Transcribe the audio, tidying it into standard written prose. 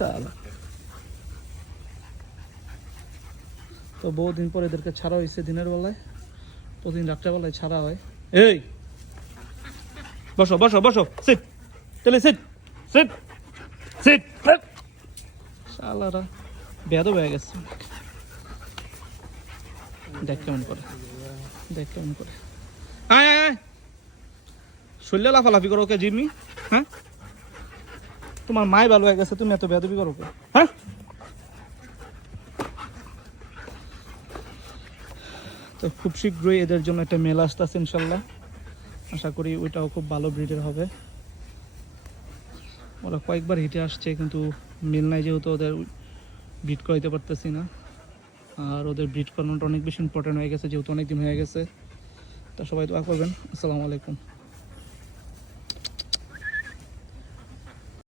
শালা তো বহুদিন পর এদেরকে ছাড়া হয়েছে দিনের বেলায়, প্রতিদিন রাত্রেবেলায় ছাড়া হয়। এই বসো বসো বসো, সিট চলে, সিট সিট সিট। শালারা বেয়াদব হয়ে গেছে। দেখ কেমন করে, দেখ কেমন করে। আয় আয় আয়, শরীরে লাফালাফি করো কে জিম্মি? হ্যাঁ, তোমার মাই ভালো হয়ে গেছে, তুমি এত বেয়াদবি করো কে? হ্যাঁ, তো খুব শীঘ্রই এদের জন্য একটা মেলা আসতেছে ইনশাল্লাহ। আশা করি ওইটাও খুব ভালো ব্রিডের হবে। ওরা কয়েকবার হিটে আসছে কিন্তু মিল নাই, যেহেতু ওদের ব্রিড করাইতে পারতেছি না। আর ওদের ব্রিড করানোটা অনেক বেশি ইম্পর্টেন্ট হয়ে গেছে, যেহেতু অনেক দিন হয়ে গেছে। তা সবাই দোয়া করবেন। আসসালামু আলাইকুম।